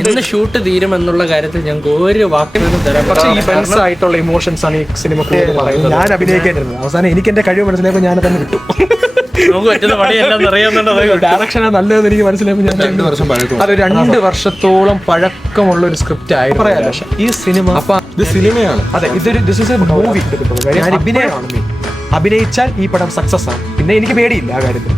ഇന്ന് ഷൂട്ട് തീരുമെന്നുള്ള കാര്യത്തിൽ ഞങ്ങൾക്ക് ഒരു വാക്കിനും തരാം. പക്ഷേ ഈ ബെൻസ് ആയിട്ടുള്ള ഇമോഷൻസ് ആണ് ഈ സിനിമ പറയുന്നത്. ഞാൻ അഭിനയിക്കേണ്ടിരുന്നത് അവസാനം എനിക്ക് എന്റെ കഴിവ് മനസ്സിലായപ്പോൾ ഞാൻ തന്നെ വിട്ടു. നമുക്ക് പറ്റുന്ന പണി എല്ലാം അറിയാവുന്നുണ്ട്. ഡയറക്ഷനാണ് നല്ലതെന്ന് എനിക്ക് മനസ്സിലായപ്പോൾ ഞാൻ 2 വർഷം പഴക്കം, അത് 2 വർഷത്തോളം പഴക്കമുള്ള ഒരു സ്ക്രിപ്റ്റ് ആയിരുന്നു പറയാം. പക്ഷെ ഈ സിനിമ ഇത് സിനിമയാണ്. അതെ, ദിസ് ഇസ് എ മൂവി. ഞാൻ അഭിനയമാണ്. അഭിനയിച്ചാൽ ഈ പടം സക്സസ് ആണ്. പിന്നെ എനിക്ക് പേടിയില്ല ആ കാര്യത്തിൽ.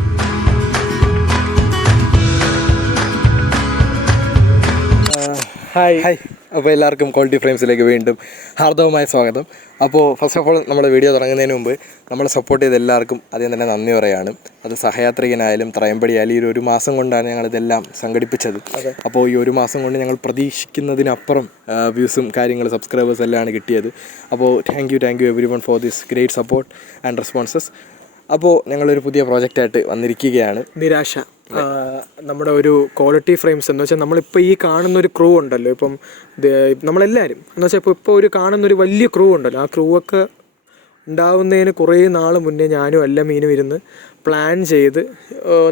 ഹായ്. അപ്പോൾ എല്ലാവർക്കും ക്വാളിറ്റി ഫ്രെയിംസിലേക്ക് വീണ്ടും ഹാർദവമായ സ്വാഗതം. അപ്പോൾ ഫസ്റ്റ് ഓഫ് ഓൾ നമ്മുടെ വീഡിയോ തുടങ്ങുന്നതിന് മുമ്പ് നമ്മളെ സപ്പോർട്ട് ചെയ്ത എല്ലാവർക്കും ആദ്യം തന്നെ നന്ദി പറയുകയാണ്. അത് സഹയാത്രികനായാലും ത്രയമ്പടിയായാലും ഈ ഒരു മാസം കൊണ്ടാണ് ഞങ്ങളിതെല്ലാം സംഘടിപ്പിച്ചത്. അപ്പോൾ ഈ ഒരു മാസം കൊണ്ട് ഞങ്ങൾ പ്രതീക്ഷിക്കുന്നതിനപ്പുറം വ്യൂസും കാര്യങ്ങളും സബ്സ്ക്രൈബേഴ്സ് എല്ലാമാണ് കിട്ടിയത്. അപ്പോൾ thank you every one for this great support and responses. അപ്പോൾ ഞങ്ങളൊരു പുതിയ പ്രോജക്റ്റായിട്ട് വന്നിരിക്കുകയാണ്. നിരാശ. നമ്മുടെ ഒരു ക്വാളിറ്റി ഫ്രെയിംസ് എന്ന് വെച്ചാൽ നമ്മളിപ്പോൾ ഈ കാണുന്നൊരു ക്രൂ ഉണ്ടല്ലോ, ഇപ്പം നമ്മളെല്ലാവരും എന്ന് വെച്ചാൽ ഇപ്പോൾ ഒരു കാണുന്നൊരു വലിയ ക്രൂ ഉണ്ടല്ലോ, ആ ക്രൂ ഒക്കെ ഉണ്ടാവുന്നതിന് കുറേ നാൾ മുന്നേ ഞാനും അല്ലമീനും ഇരുന്ന് പ്ലാൻ ചെയ്ത്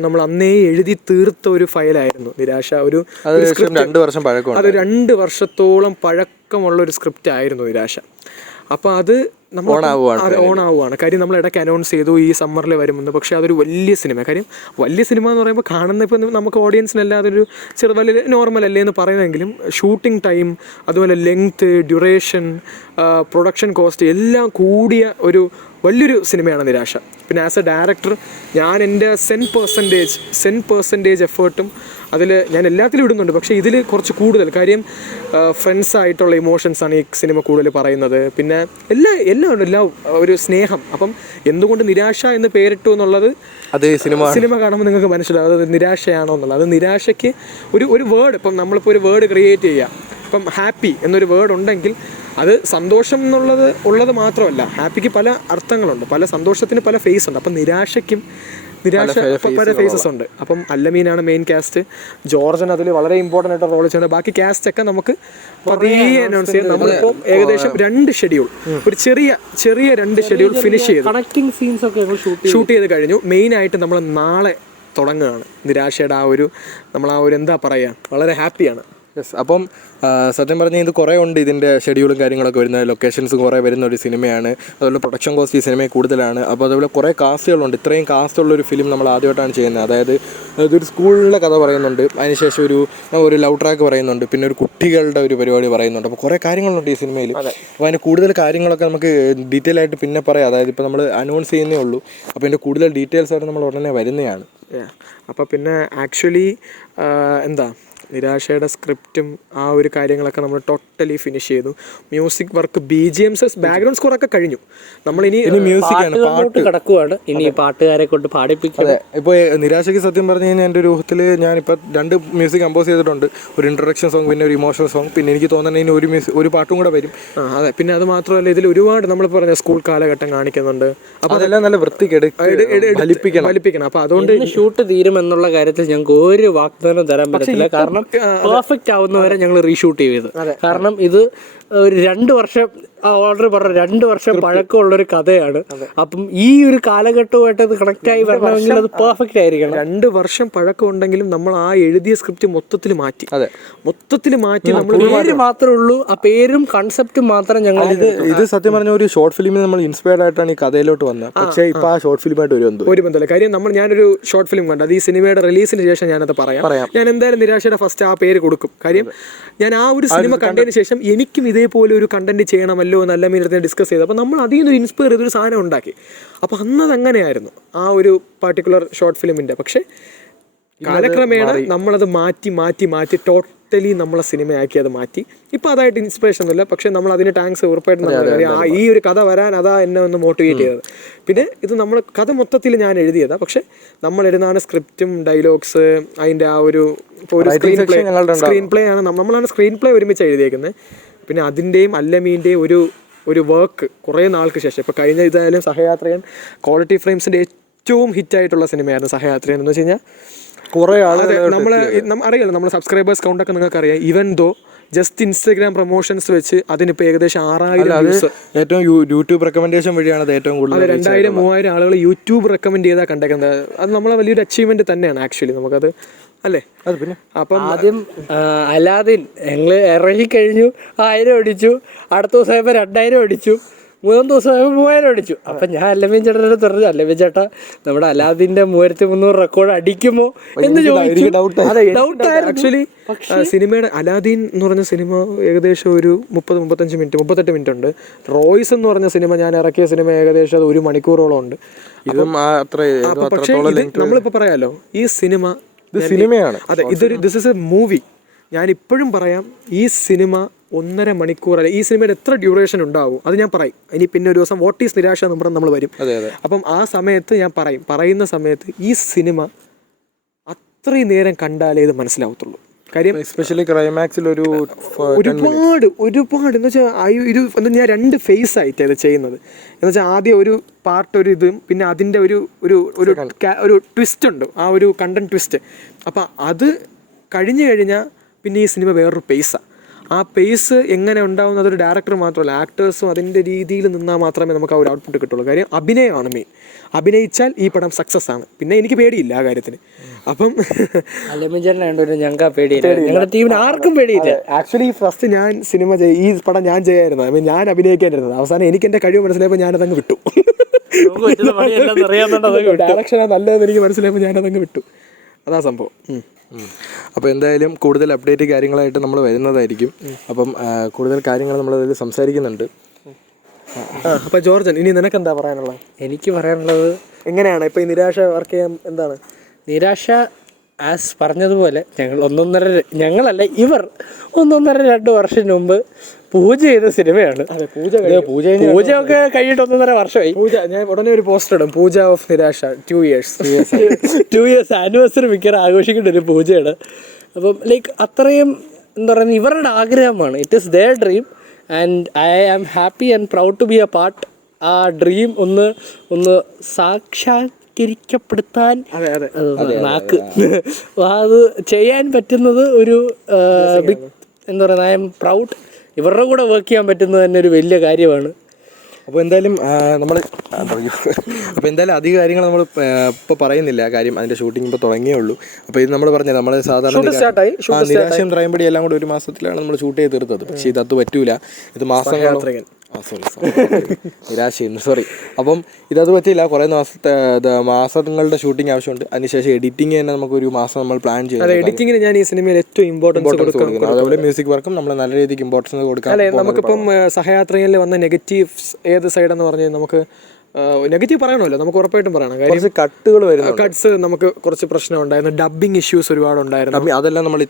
നമ്മൾ അന്നേ എഴുതി തീർത്ത ഒരു ഫയലായിരുന്നു നിരാശ. ഒരു 2 വർഷം പഴക്കം, അത് 2 വർഷത്തോളം പഴക്കമുള്ള ഒരു സ്ക്രിപ്റ്റ് ആയിരുന്നു നിരാശ. അപ്പോൾ അത് നമ്മൾ ഓണാവുകയാണ്. കാര്യം നമ്മൾ ഇടയ്ക്ക് അനൗൺസ് ചെയ്തു ഈ സമ്മറിൽ വരുമെന്ന്. പക്ഷേ അതൊരു വലിയ സിനിമ. കാര്യം വലിയ സിനിമ എന്ന് പറയുമ്പോൾ കാണുന്ന ഇപ്പം നമുക്ക് ഓഡിയൻസിനല്ല അതൊരു വലിയ നോർമൽ അല്ലേ എന്ന് പറയുമെങ്കിലും ഷൂട്ടിംഗ് ടൈം, അതുപോലെ ലെങ്ത്ത്, ഡ്യൂറേഷൻ, പ്രൊഡക്ഷൻ കോസ്റ്റ് എല്ലാം കൂടിയ ഒരു വലിയൊരു സിനിമയാണ് നിരാശ. പിന്നെ ആസ് എ ഡയറക്ടർ ഞാൻ എൻ്റെ 10% എഫേർട്ടും അതിൽ ഞാൻ എല്ലാത്തിലും ഇടുന്നുണ്ട്. പക്ഷേ ഇതിൽ കുറച്ച് കൂടുതൽ കാര്യം ഫ്രണ്ട്സായിട്ടുള്ള ഇമോഷൻസാണ് ഈ സിനിമ കൂടുതൽ പറയുന്നത്. പിന്നെ എല്ലാം ഒരു സ്നേഹം. അപ്പം എന്തുകൊണ്ട് നിരാശ എന്ന് പേരിട്ടു എന്നുള്ളത് അത് സിനിമ കാണുമ്പോൾ നിങ്ങൾക്ക് മനസ്സിലാവും അത് നിരാശയാണോ എന്നുള്ളത്. അത് നിരാശയ്ക്ക് ഒരു വേർഡ്, ഇപ്പം നമ്മളിപ്പോൾ ഒരു വേർഡ് ക്രിയേറ്റ് ചെയ്യാം. ഇപ്പം ഹാപ്പി എന്നൊരു വേർഡ് ഉണ്ടെങ്കിൽ അത് സന്തോഷം ഉള്ളത് മാത്രമല്ല, ഹാപ്പിക്ക് പല അർത്ഥങ്ങളുണ്ട്, പല സന്തോഷത്തിന് പല ഫേസ് ഉണ്ട്. അപ്പം നിരാശയ്ക്കും പല ഫേസസ് ഉണ്ട്. അപ്പം അല്ലമീനാണ് മെയിൻ കാസ്റ്റ്, ജോർജൻ അതിൽ വളരെ ഇമ്പോർട്ടൻ്റ് ആയിട്ട് റോൾ ചെയ്യുന്നത്. ബാക്കി കാസ്റ്റൊക്കെ നമുക്ക് പതിയെ അനൗൺസ് ചെയ്യാം. നമ്മളിപ്പോൾ ഏകദേശം 2 ഷെഡ്യൂൾ, ഒരു ചെറിയ 2 ഷെഡ്യൂൾ ഫിനിഷ് ചെയ്ത് കണക്റ്റിംഗ് സീൻസ് ഒക്കെ ഷൂട്ട് ചെയ്ത് കഴിഞ്ഞു. മെയിനായിട്ട് നമ്മൾ നാളെ തുടങ്ങുകയാണ് നിരാശയുടെ നമ്മൾ എന്താ പറയുക, വളരെ ഹാപ്പിയാണ്. യെസ്. അപ്പം സത്യം പറഞ്ഞാൽ ഇത് കുറേ ഉണ്ട്, ഇതിൻ്റെ ഷെഡ്യൂളും കാര്യങ്ങളൊക്കെ വരുന്ന ലൊക്കേഷൻസും കുറേ വരുന്ന ഒരു സിനിമയാണ്. അതുപോലെ പ്രൊഡക്ഷൻ കോസ്റ്റ് ഈ സിനിമയിൽ കൂടുതലാണ്. അപ്പോൾ അതുപോലെ കുറേ കാസ്റ്റുകളുണ്ട്. ഇത്രയും കാസ്റ്റുള്ളൊരു ഫിലിം നമ്മൾ ആദ്യമായിട്ടാണ് ചെയ്യുന്നത്. അതായത് ഇതൊരു സ്കൂളിലെ കഥ പറയുന്നുണ്ട്, അതിനുശേഷം ഒരു ലവ് ട്രാക്ക് പറയുന്നുണ്ട്, പിന്നെ ഒരു കുട്ടികളുടെ ഒരു പരിപാടി പറയുന്നുണ്ട്. അപ്പോൾ കുറേ കാര്യങ്ങളുണ്ട് ഈ സിനിമയിൽ. അപ്പോൾ അതിൻ്റെ കൂടുതൽ കാര്യങ്ങളൊക്കെ നമുക്ക് ഡീറ്റെയിൽ ആയിട്ട് പിന്നെ പറയാം. അതായത് ഇപ്പോൾ നമ്മൾ അനൗൺസ് ചെയ്യുന്നേ ഉള്ളൂ. അപ്പോൾ ഇതിൻ്റെ കൂടുതൽ ഡീറ്റെയിൽസ് ആയിട്ട് നമ്മൾ ഉടനെ വരുന്നതാണ്. അപ്പോൾ പിന്നെ ആക്ച്വലി നിരാശയുടെ സ്ക്രിപ്റ്റും ആ ഒരു കാര്യങ്ങളൊക്കെ നമ്മൾ ടോട്ടലി ഫിനിഷ് ചെയ്തു. Music work, BGMs, background score ഒക്കെ കഴിഞ്ഞു. നമ്മളിനി മ്യൂസിക്കാണ്, പാട്ട് കിടക്കുവാണ്. ഇനി പാട്ടുകാരെ കൊണ്ട് പാടിപ്പിക്കുക. അതെ, ഇപ്പോൾ നിരാശയ്ക്ക് സത്യം പറഞ്ഞു കഴിഞ്ഞാൽ എൻ്റെ ഒരു ഊഹത്തിൽ ഞാനിപ്പോൾ 2 മ്യൂസിക് കമ്പോസ് ചെയ്തിട്ടുണ്ട്. ഒരു ഇൻട്രൊഡക്ഷൻ സോങ്, പിന്നെ ഒരു ഇമോഷണൽ സോങ്, പിന്നെ എനിക്ക് തോന്നുന്നത് ഒരു പാട്ടും കൂടെ വരും. അതെ, പിന്നെ അത് മാത്രമല്ല ഇതിൽ ഒരുപാട് നമ്മൾ പറഞ്ഞ സ്കൂൾ കാലഘട്ടം കാണിക്കുന്നുണ്ട്. അപ്പോൾ അതെല്ലാം നല്ല ഫലിപ്പിക്കണം. അപ്പോൾ അതുകൊണ്ട് ഷൂട്ട് തീരുമെന്നുള്ള കാര്യത്തിൽ ഞങ്ങൾക്ക് ഒരു വാഗ്ദാനം തരാൻ പറ്റില്ല. കാരണം പെർഫെക്റ്റ് ആവുന്നവരെ ഞങ്ങൾ റീഷൂട്ട് ചെയ്ത്. കാരണം ഇത് ഒരു 2 വർഷം ഓൾറെഡി പറഞ്ഞ 2 വർഷം പഴക്കമുള്ളൊരു കഥയാണ്. അപ്പം ഈ ഒരു കാലഘട്ടവുമായിട്ട് അത് കണക്ട് ആയി വരണമെങ്കിൽ അത് പെർഫെക്റ്റ് ആയിരിക്കണം. 2 വർഷം പഴക്കം ഉണ്ടെങ്കിലും നമ്മൾ ആ എഴുതിയ സ്ക്രിപ്റ്റ് മൊത്തത്തിൽ മാറ്റി നമ്മൾ പേര് മാത്രമേ ഉള്ളൂ. ആ പേരും കൺസെപ്റ്റും മാത്രം ഞങ്ങൾ ഇത് സത്യം പറഞ്ഞ ഒരു ഷോർട്ട് ഫിലിമിൽ നമ്മൾ ഇൻസ്പയർഡ് ആയിട്ടാണ് ഈ കഥയിലോട്ട് വന്നത്. പക്ഷേ ഇപ്പൊ ആ ഷോർട്ട് ഫിലിമായിട്ട് ഒരു ബന്ധമില്ല. കാര്യം ഞാനൊരു ഷോർട്ട് ഫിലിം കണ്ടു. അത് ഈ സിനിമയുടെ റിലീസിന് ശേഷം ഞാനത് പറയാം. ഞാൻ എന്തായാലും നിരാശയുടെ ഫസ്റ്റ് ആ പേര് കൊടുക്കും. കാര്യം ഞാൻ ആ ഒരു സിനിമ കണ്ടതിന് ശേഷം എനിക്കും ഇതേപോലെ ഒരു കണ്ടന്റ് ചെയ്യണമല്ലോ എന്നല്ല മീനത്തെ ഡിസ്കസ് ചെയ്ത്. അപ്പോൾ നമ്മൾ അതിൽ നിന്നൊരു ഇൻസ്പയർ ചെയ്തൊരു സാധനം ഉണ്ടാക്കി. അപ്പോൾ അന്നത് അങ്ങനെയായിരുന്നു ആ ഒരു പർട്ടിക്കുലർ ഷോർട്ട് ഫിലിമിൻ്റെ. പക്ഷേ കാലക്രമേണ നമ്മളത് മാറ്റി ടോട്ടലി നമ്മളെ സിനിമയാക്കി അത് മാറ്റി. ഇപ്പോൾ അതായിട്ട് ഇൻസ്പിറേഷൻ ഒന്നുമില്ല. പക്ഷേ നമ്മൾ അതിന് താങ്ക്സ് ഉറപ്പായിട്ടും. ഈ ഒരു കഥ വരാൻ എന്നെ ഒന്ന് മോട്ടിവേറ്റ് ചെയ്തത്. പിന്നെ ഇത് നമ്മൾ കഥ മൊത്തത്തിൽ ഞാൻ എഴുതിയതാണ്. പക്ഷെ നമ്മൾ എഴുതുന്നതാണ് സ്ക്രിപ്റ്റും ഡയലോഗ്സ്, അതിൻ്റെ ആ ഒരു സ്ക്രീൻ പ്ലേ ആണ്. നമ്മളാണ് സ്ക്രീൻ പ്ലേ ഒരുമിച്ച് എഴുതിയേക്കുന്നത്. പിന്നെ അതിൻ്റെയും അല്ലമീൻ്റെയും ഒരു വർക്ക് കുറേ നാൾക്ക് ശേഷം, ഇപ്പോൾ കഴിഞ്ഞ ഇതായാലും സഹയാത്രികൻ ക്വാളിറ്റി ഫ്രെയിംസിൻ്റെ ഏറ്റവും ഹിറ്റായിട്ടുള്ള സിനിമയായിരുന്നു സഹയാത്രികൻ. എന്ന് വെച്ച് കഴിഞ്ഞാൽ കുറേ ആളുകൾ അറിയാലോ, നമ്മുടെ സബ്സ്ക്രൈബേഴ്സ് കൗണ്ടൊക്കെ നിങ്ങൾക്ക് അറിയാം. Even though just Instagram promotions വെച്ച് അതിനിപ്പോൾ ഏകദേശം 6000 ഏറ്റവും യൂട്യൂബ് റെക്കമെൻഡേഷൻ വഴിയാണ് അത് ഏറ്റവും കൂടുതൽ. 2000-3000 ആളുകൾ യൂട്യൂബ് റെക്കമെൻഡ് ചെയ്താൽ കണ്ടേക്കുന്നത്. അത് നമ്മളെ വലിയൊരു അച്ചീവ്മെന്റ് തന്നെയാണ് ആക്ച്വലി. നമുക്കത് അല്ലേ? അത് പിന്നെ അപ്പം ആദ്യം അലാദിൻ ഞങ്ങൾ ഇറങ്ങി കഴിഞ്ഞു 1000 അടിച്ചു, അടുത്ത ദിവസം ആയപ്പോൾ 2000 അടിച്ചു, 3 ദിവസം ആയപ്പോൾ 3000 അടിച്ചു. അപ്പം ഞാൻ അല്ലമീൻ ചേട്ടനോട് പറഞ്ഞു, അല്ലമീൻ ചേട്ടാ നമ്മുടെ അലാദിന്റെ 3300 റെക്കോർഡ് അടിക്കുമോ എന്ന് ചോദിച്ചു. ആക്ച്വലി സിനിമയുടെ അലാദീൻ എന്ന് പറഞ്ഞ സിനിമ ഏകദേശം ഒരു 30-35 മിനിറ്റ് 38 മിനിറ്റ് ഉണ്ട്. റോയ്സ് എന്ന് പറഞ്ഞ സിനിമ ഞാൻ ഇറക്കിയ സിനിമ ഏകദേശം അത് 1 മണിക്കൂറോളം ഉണ്ട്. ഇതും പക്ഷേ നമ്മളിപ്പോൾ പറയാലോ ഈ സിനിമയാണ്. അതെ, ദിസ് ഇസ് എ മൂവി. ഞാൻ ഇപ്പോഴും പറയാം, ഈ സിനിമ 1.5 മണിക്കൂർ അല്ലെ, ഈ സിനിമയുടെ എത്ര ഡ്യൂറേഷൻ ഉണ്ടാവും അത് ഞാൻ പറയും. ഇനി പിന്നെ ഒരു ദിവസം വാട്ട് ഈസ് നിരാശ എന്ന് പറഞ്ഞ് നമ്മൾ വരും. അപ്പം ആ സമയത്ത് ഞാൻ പറയുന്ന സമയത്ത് ഈ സിനിമ അത്രയും നേരം കണ്ടാലേ ഇത് മനസ്സിലാവത്തുള്ളൂ. കാര്യം എസ്പെഷ്യലി ക്ലൈമാക്സിൽ ഒരുപാട് എന്ന് വെച്ചാൽ ഞാൻ 2 ഫേസ് ആയിട്ട് ഇത് ചെയ്യുന്നത്. എന്ന് വെച്ചാൽ ആദ്യം ഒരു പാർട്ട് ഒരു ഇതും പിന്നെ അതിൻ്റെ ഒരു ട്വിസ്റ്റ് ഉണ്ട്, ആ ഒരു കണ്ടന്റ് ട്വിസ്റ്റ്. അപ്പം അത് കഴിഞ്ഞ് കഴിഞ്ഞാൽ പിന്നെ ഈ സിനിമ വേറൊരു പേസാണ്. ആ പേസ് എങ്ങനെ ഉണ്ടാവുന്നത് ഒരു ഡയറക്ടർ മാത്രമല്ല, ആക്ടേഴ്സും അതിൻ്റെ രീതിയിൽ നിന്നാൽ മാത്രമേ നമുക്ക് ആ ഒരു ഔട്ട്പുട്ട് കിട്ടുള്ളൂ. കാര്യം അഭിനയമാണ് മെയിൻ. അഭിനയിച്ചാൽ ഈ പടം സക്സസ് ആണ്. പിന്നെ എനിക്ക് പേടിയില്ല ആ കാര്യത്തിന്. അപ്പം ഞങ്ങൾക്ക് പേടിയില്ല, ഞങ്ങളുടെ ടീമിന് ആർക്കും പേടിയില്ല. ആക്ച്വലി ഫസ്റ്റ് ഞാൻ ഈ പടം ഞാൻ ചെയ്യായിരുന്നു, ഐ മീൻ ഞാൻ അഭിനയിക്കാനിരുന്നത്. അവസാനം എനിക്ക് എൻ്റെ കഴിവ് മനസ്സിലായപ്പോൾ ഞാനതങ്ങ് വിട്ടു. ഡയറക്ഷനാണ് നല്ലതെന്ന് എനിക്ക് മനസ്സിലായപ്പോൾ ഞാനതങ്ങ് വിട്ടു. അതാ സംഭവം. അപ്പോൾ എന്തായാലും കൂടുതൽ അപ്ഡേറ്റ് കാര്യങ്ങളായിട്ട് നമ്മൾ വരുന്നതായിരിക്കും. അപ്പം കൂടുതൽ കാര്യങ്ങൾ നമ്മളതിൽ സംസാരിക്കുന്നുണ്ട്. അപ്പോൾ ജോർജൻ, ഇനി നിനക്ക് എന്താ പറയാനുള്ളത്? എനിക്ക് പറയാനുള്ളത് എങ്ങനെയാണ് ഇപ്പോൾ ഈ നിരാശ വർക്ക് ചെയ്യാൻ? എന്താണ് നിരാശ? ആസ് പറഞ്ഞതുപോലെ ഞങ്ങളല്ല ഇവർ 1.5-2 വർഷം മുമ്പ് പൂജ ചെയ്ത സിനിമയാണ്. പൂജയൊക്കെ കഴിഞ്ഞിട്ട് 1.5 വർഷമായി. ഞാൻ ഉടനെ ഒരു പോസ്റ്റർ ഇടും, പൂജ ഓഫ് നിരാശ 2 years ആനിവേഴ്സറി മിക്കവാറും ആഘോഷിക്കേണ്ട ഒരു പൂജയാണ്. അപ്പം ലൈക്ക് അത്രയും എന്താ പറയുക, ഇവരുടെ ആഗ്രഹമാണ്. It is their dream and I am happy and proud to be a part. ആ ഡ്രീം ഒന്ന് സാക്ഷാത്കരിക്കപ്പെടുത്താൻ നാക്ക് അത് ചെയ്യാൻ പറ്റുന്നത് ഒരു ബിഗ് എന്താ പറയുക, ഐ എം പ്രൗഡ്. ഇവരുടെ കൂടെ വർക്ക് ചെയ്യാൻ പറ്റുന്നത് തന്നെ ഒരു വലിയ കാര്യമാണ്. അപ്പോൾ എന്തായാലും അധിക കാര്യങ്ങൾ നമ്മൾ ഇപ്പോൾ പറയുന്നില്ല. കാര്യം അതിൻ്റെ ഷൂട്ടിംഗ് ഇപ്പോൾ തുടങ്ങിയേ ഉള്ളൂ. അപ്പോൾ ഇത് നമ്മൾ പറഞ്ഞത് നമ്മൾ സാധാരണ നിരാശയും ത്രയമ്പടി എല്ലാം കൂടെ 1 മാസത്തിലാണ് നമ്മൾ ഷൂട്ട് ചെയ്ത് തീർത്തത്. പക്ഷേ ഇതത് പറ്റൂല, ഇത് മാസങ്ങൾ നിരാശയുന്നു സോറി. അപ്പം ഇതത് പറ്റില്ല, കുറേ മാസങ്ങളുടെ ഷൂട്ടിംഗ് ആവശ്യമുണ്ട്. അതിനുശേഷം എഡിറ്റിംഗ് തന്നെ നമുക്ക് 1 മാസം നമ്മൾ പ്ലാൻ ചെയ്യും. എഡിറ്റിംഗിന് ഞാൻ ഈ സിനിമയിൽ ഏറ്റവും ഇമ്പോർട്ടൻസ് കൊടുക്കുന്നത്, അതുപോലെ മ്യൂസിക് വർക്കും നമ്മൾ നല്ല രീതിക്ക് ഇമ്പോർട്ടൻസ് കൊടുക്കാം. അല്ലെ, നമുക്കിപ്പം സഹയാത്രയിൽ വന്ന നെഗറ്റീവ്സ് ഏത് സൈഡെന്ന് പറഞ്ഞാൽ നമുക്ക് നെഗറ്റീവ് പറയണമല്ലോ, നമുക്ക് ഉറപ്പായിട്ടും പറയണം. കാര്യം കട്ടുകൾ വരുന്നു, കട്ട്സ് നമുക്ക് കുറച്ച് പ്രശ്നം ഉണ്ടായിരുന്നു, ഡബ്ബിംഗ് ഇഷ്യൂസ് ഒരുപാട് ഉണ്ടായിരുന്നു. അതെല്ലാം നമ്മൾ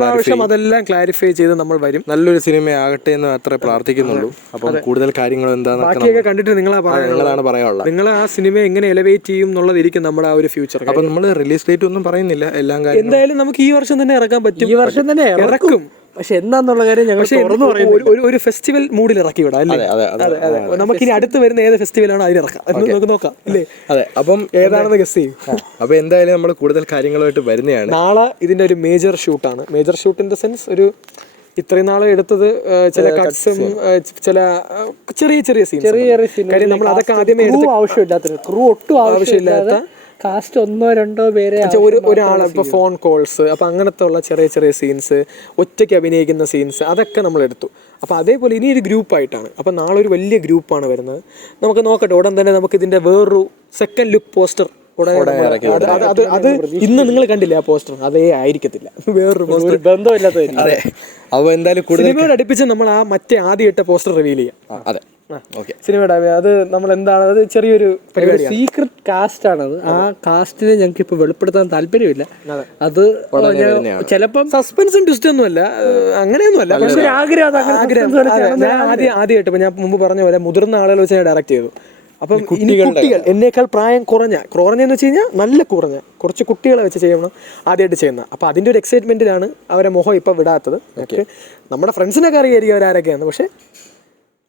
പ്രാവശ്യം അതെല്ലാം ക്ലാരിഫൈ ചെയ്ത് നമ്മൾ വരും. നല്ലൊരു സിനിമ ആകട്ടെ എന്ന് അത്ര പ്രാർത്ഥിക്കുന്നുള്ളൂ. അപ്പം കൂടുതൽ കാര്യങ്ങൾ എന്താണെന്ന് ബാക്കിയൊക്കെ കണ്ടിട്ട് നിങ്ങളാണ് പറയാനുള്ളത്. നിങ്ങൾ ആ സിനിമ എങ്ങനെ എലവേറ്റ് ചെയ്യും എന്നുള്ളതിരിക്കും നമ്മുടെ ആ ഒരു ഫ്യൂച്ചർ. അപ്പം നമ്മൾ റിലീസ് ഡേറ്റ് ഒന്നും പറയുന്നില്ല, എല്ലാം കാര്യം എന്തായാലും നമുക്ക് ഈ വർഷം തന്നെ ഇറക്കാൻ പറ്റും. ഈ വർഷം തന്നെ ഇറക്കും. പക്ഷെ എന്താന്നുള്ള കാര്യം ഞങ്ങൾ ഒരു ഫെസ്റ്റിവൽ മൂഡിൽ ഇറക്കി വിടാം അല്ലേ? നമുക്കിനി അടുത്ത് വരുന്ന ഏത് ഫെസ്റ്റിവലാണോ അതിനിറക്കാം, നമുക്ക് നോക്കാം അല്ലേ? അതെ, അപ്പം ഏതാണെന്ന് ഗസ് ചെയ്യും. അപ്പൊ എന്തായാലും നമ്മൾ കൂടുതൽ കാര്യങ്ങളുമായിട്ട് വരുന്നതാണ്. നാളെ ഇതിന്റെ ഒരു മേജർ ഷൂട്ടാണ്. Major shoot in the sense ഒരു ഇത്രയും നാളെ എടുത്തത് ചില കട്ട്സും ചില ചെറിയ സീൻസ്. കാര്യം നമ്മൾ അതൊക്കെ ആദ്യമേ ഒട്ടും ആവശ്യമില്ലാത്ത കാസ്റ്റ് 1-2 പേരെ ഒരാൾ ഇപ്പൊ ഫോൺ കോൾസ്, അപ്പൊ അങ്ങനത്തെ ഉള്ള ചെറിയ സീൻസ്, ഒറ്റയ്ക്ക് അഭിനയിക്കുന്ന സീൻസ്, അതൊക്കെ നമ്മൾ എടുത്തു. അപ്പൊ അതേപോലെ ഇനി ഒരു ഗ്രൂപ്പായിട്ടാണ്. അപ്പൊ നാളെ ഒരു വലിയ ഗ്രൂപ്പാണ് വരുന്നത്. നമുക്ക് നോക്കട്ടെ, ഉടൻ തന്നെ നമുക്ക് ഇതിന്റെ വേറൊരു സെക്കൻഡ് ലുക്ക് പോസ്റ്റർ അത് ഇന്ന് നിങ്ങൾ കണ്ടില്ല ആ പോസ്റ്റർ, അതേ ആയിരിക്കത്തില്ല, വേറൊരു പോസ്റ്റർ ബന്ധമില്ലാത്ത സിനിമയോട് അടുപ്പിച്ച് നമ്മൾ ആ മറ്റേ ആദ്യം ഇട്ട പോസ്റ്റർ റിവീൽ ചെയ്യാം. അതെ, സിനിമയുടെ അത് നമ്മൾ എന്താണ്, അത് ചെറിയൊരു സീക്രട്ട് കാസ്റ്റ് ആണത്. ആ കാസ്റ്റിനെ ഞങ്ങൾക്ക് ഇപ്പൊ വെളിപ്പെടുത്താൻ താല്പര്യമില്ല. അത് ചിലപ്പം സസ്പെൻസും ട്വിസ്റ്റ് ഒന്നുമല്ല, അങ്ങനെയൊന്നുമല്ല. പക്ഷെ ആദ്യമായിട്ട് ഇപ്പൊ ഞാൻ മുമ്പ് പറഞ്ഞ പോലെ മുതിർന്ന ആളുകൾ വെച്ച് ഞാൻ ഡയറക്റ്റ് ചെയ്തു. അപ്പം ഇനി കുട്ടികൾ എന്നേക്കാൾ പ്രായം കുറഞ്ഞെന്ന് വെച്ച് കഴിഞ്ഞാൽ നല്ല കുറച്ച് കുട്ടികളെ വെച്ച് ചെയ്യണം ആദ്യമായിട്ട് ചെയ്യുന്ന. അപ്പം അതിൻ്റെ ഒരു എക്സൈറ്റ്മെന്റിലാണ് അവരെ മുഖം ഇപ്പം വിടാത്തത്. നമ്മുടെ ഫ്രണ്ട്സിനൊക്കെ അറിയായിരിക്കും അവരാരൊക്കെയാണ്, പക്ഷെ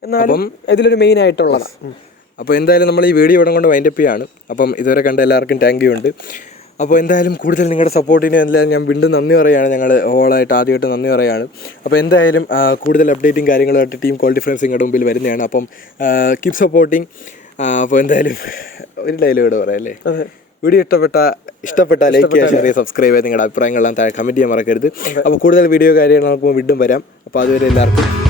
എന്നാലും ഇതിലൊരു മെയിൻ ആയിട്ടുള്ളതാണ്. അപ്പോൾ എന്തായാലും നമ്മൾ ഈ വീഡിയോ ഇവിടെ കൊണ്ട് വൈൻഡപ്പ് ചെയ്യാണ്. അപ്പം ഇതുവരെ കണ്ട എല്ലാവർക്കും താങ്ക് യു ഉണ്ട്. അപ്പോൾ എന്തായാലും കൂടുതൽ നിങ്ങളുടെ സപ്പോർട്ടിന് എല്ലാം ഞാൻ വീണ്ടും നന്ദി പറയുകയാണ്. ഞങ്ങൾ ഹോളായിട്ട് ആദ്യമായിട്ട് നന്ദി പറയുകയാണ്. അപ്പോൾ എന്തായാലും കൂടുതൽ അപ്ഡേറ്റും കാര്യങ്ങളുമായിട്ട് ടീം ക്വാളിറ്റി ഫ്രണ്ട്സ് നിങ്ങളുടെ മുമ്പിൽ വരുന്നതാണ്. അപ്പം കീപ് സപ്പോർട്ടിങ്. അപ്പോൾ എന്തായാലും ഒരു ഡയലോഗ് പറയാം അല്ലേ? വീഡിയോ ഇഷ്ടപ്പെട്ട ലൈക്ക് ചെയ്യുക, ഷെയർ ചെയ്യുക, സബ്സ്ക്രൈബ് ചെയ്യുക, നിങ്ങളുടെ അഭിപ്രായങ്ങളെല്ലാം താഴെ കമൻറ്റ് ചെയ്യാൻ മറക്കരുത്. അപ്പോൾ കൂടുതൽ വീഡിയോ കാര്യങ്ങൾ നമുക്ക് വീണ്ടും വരാം. അപ്പോൾ അതുവരെ എല്ലാവർക്കും